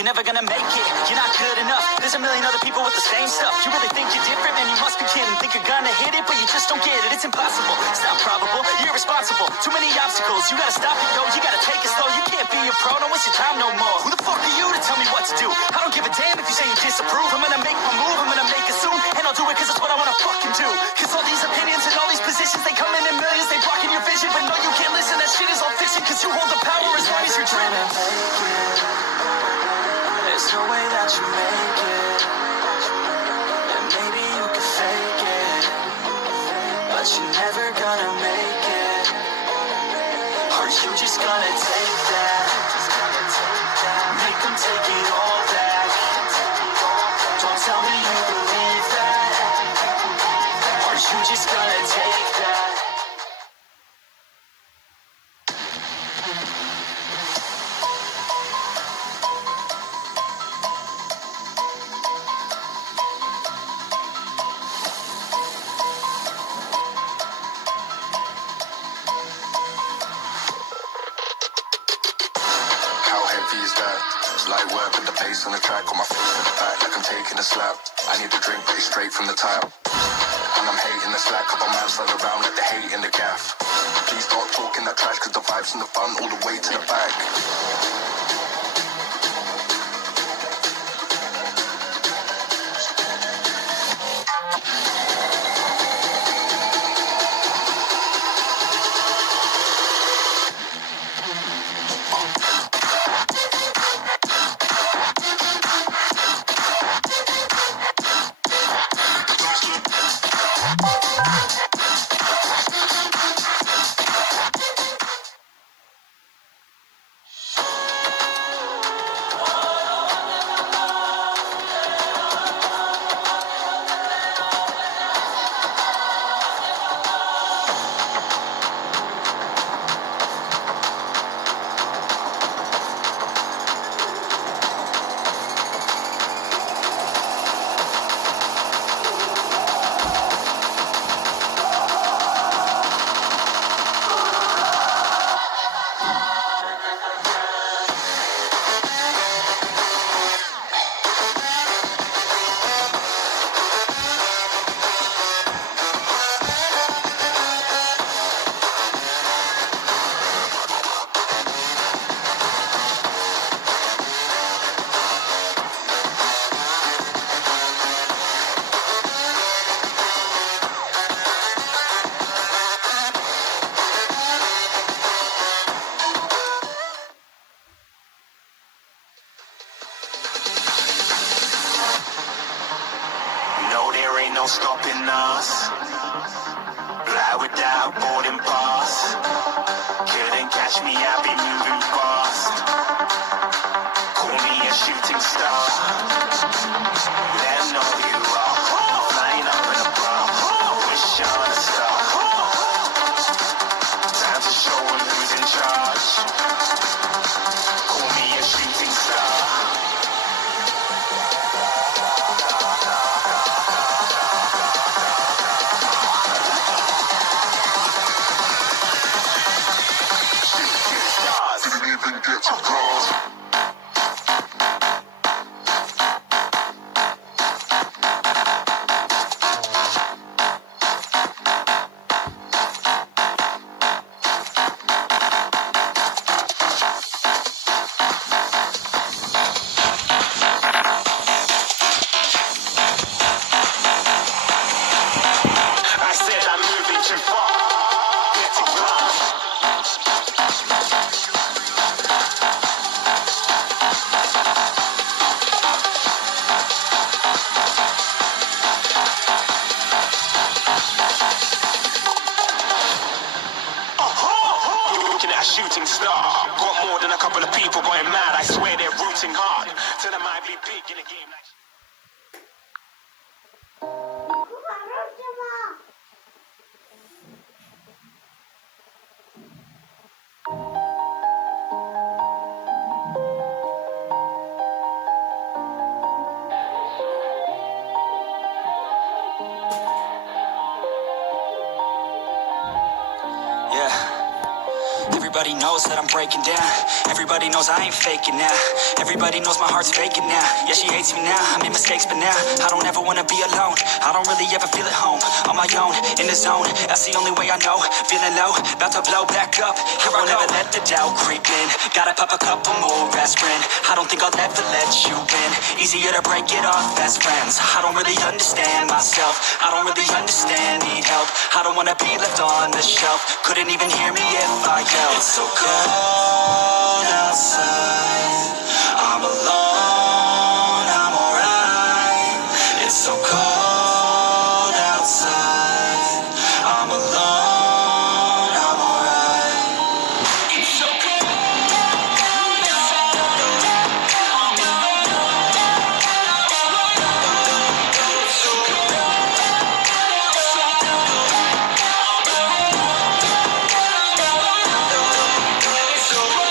You're never gonna make it, you're not good enough. There's a million other people with the same stuff. You really think you're different? Man, you must be kidding. Think you're gonna hit it, but you just don't get it. It's impossible, it's not probable, you're irresponsible. Too many obstacles, you gotta stop it, yo. You gotta take it slow, you can't be a pro. Don't waste your time no more. Who the fuck are you to tell me what to do? I don't give a damn if you say you disapprove. I'm gonna make my move, I'm gonna make it soon. And I'll do it cause it's what I wanna fucking do. Cause all these opinions and all these positions, they come in millions. They blocking your vision, but no, you can't listen. That shit is all fiction. Cause you hold the power as long as you're driven. There's no way that you make it. And maybe you can fake it, but you're never gonna make it. Are you just gonna take that? Make them take it all back. Don't tell me you believe that. Are you just gonna take that? Light work with the bass on the track, on my face to the back like I'm taking a slap. I need a drink, but it's straight from the tap. And I'm hating the slack, couple man slung around like the hate in the gaff. Please start talking that trash, cause the vibes and the fun all the way to the back. No stopping us. Fly without boarding pass. Couldn't catch me, I'll be moving fast. Call me a shooting star. Let 'em know who you are. Flying up in a bar. Wish on a star. Time to show 'em who's in charge. Call me a shooting star. Shooting star. Got more than a couple of people going mad. I swear they're rooting hard. Tell them I'd be big in a game like... Everybody knows that I'm breaking down. Everybody knows I ain't faking now. Everybody knows my heart's faking now. Yeah, she hates me now. I made mistakes, but now I don't ever wanna be alone. I don't really ever feel at home. On my own, in the zone. That's the only way I know. Feeling low, about to blow back up. Here I never let the doubt creep in. Gotta pop a couple more aspirin. I don't think I'll ever let you in. Easier to break it off best friends. I don't really understand myself. I don't really understand, need help. I don't wanna be left on the shelf. Couldn't even hear me if I yelled. It's so cold outside. I'm alone, I'm alright. It's so cold outside. I'm alone, I'm alright. It's so cold outside. I'm alone. It's so cold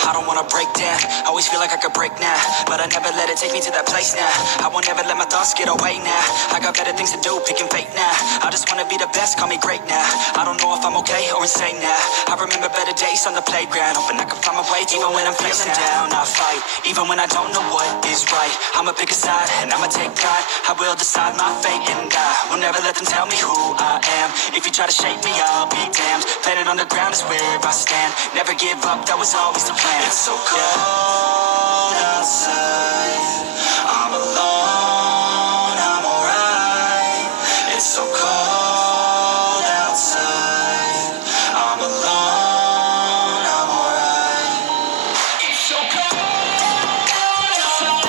I don't wanna break down. I always feel like I could break now, but I never let it take me to that place now. I won't ever let my thoughts get away now. I got better things to do, picking fate now. I just wanna be the best, call me great now. I don't know if I'm okay or insane now. I remember better days on the playground, hoping I can find my way. Even when I'm feeling down, I fight. Even when I don't know what is right, I'ma pick a side and I'ma take pride. I will decide my fate and I will never let them tell me who I am. If you try to shake me, I'll be damned. Planet on the ground is where I stand. Never give up, that was always the plan. It's so cold outside. I'm alone, I'm alright. It's so cold outside. I'm alone, I'm alright. It's so cold outside.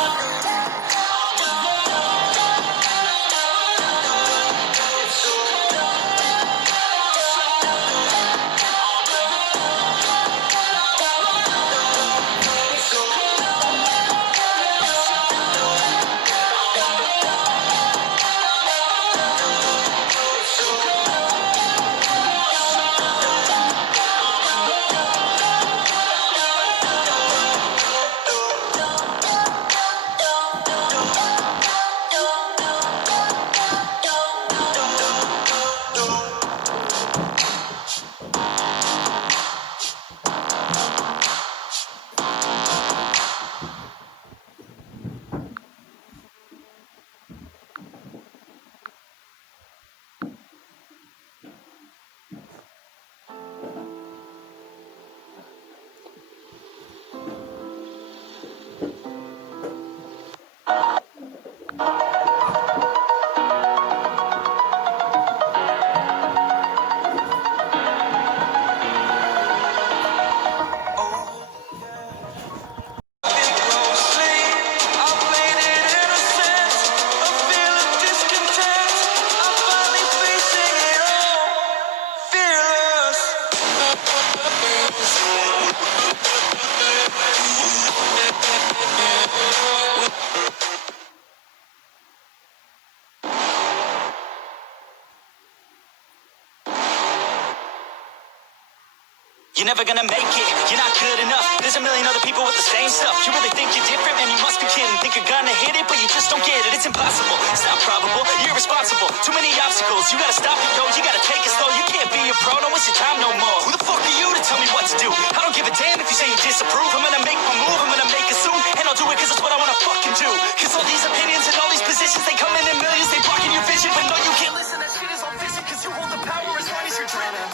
You're never gonna make it, you're not good enough. There's a million other people with the same stuff. You really think you're different, man, you must be kidding. Think you're gonna hit it, but you just don't get it. It's impossible, it's not probable, you're irresponsible. Too many obstacles, you gotta stop it, yo. You gotta take it slow, you can't be a pro, don't waste your time no more. Who the fuck are you to tell me what to do? I don't give a damn if you say you disapprove. I'm gonna make my move, I'm gonna make it soon. And I'll do it cause it's what I wanna fucking do. Cause all these opinions and all these positions, they come in millions, they blocking your vision. But no, you can't listen, that shit is all vision. Cause you hold the power as long as you're driven.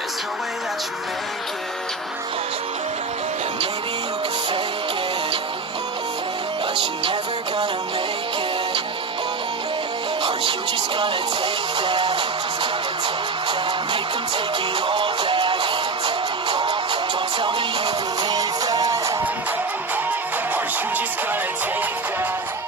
There's no way that you make it. And maybe you can fake it, but you're never gonna make it. Are you just gonna take that? Make them take it all back. Don't tell me you believe that. Are you just gonna take that?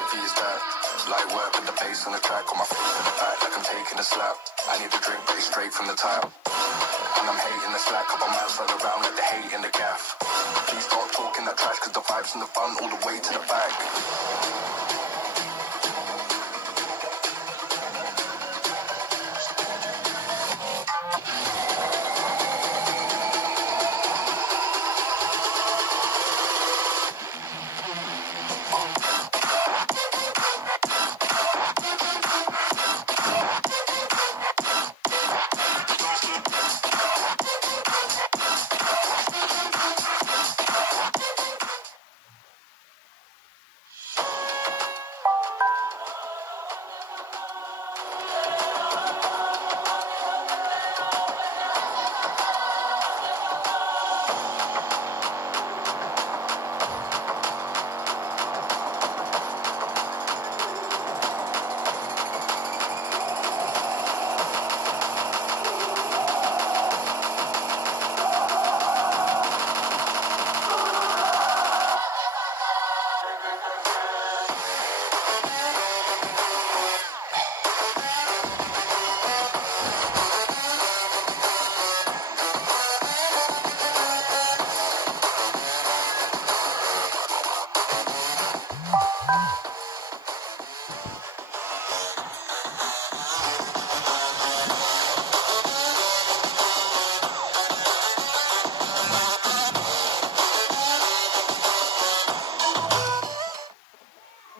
heavy is that? Light work with the bass on the track, on my face in the back, like I'm taking a slap. I need a drink, but it's straight from the tap. And I'm hating the slack, couple miles all around like the hate in the gaff. Please start talking that trash, cause the vibes and the fun all the way to the back.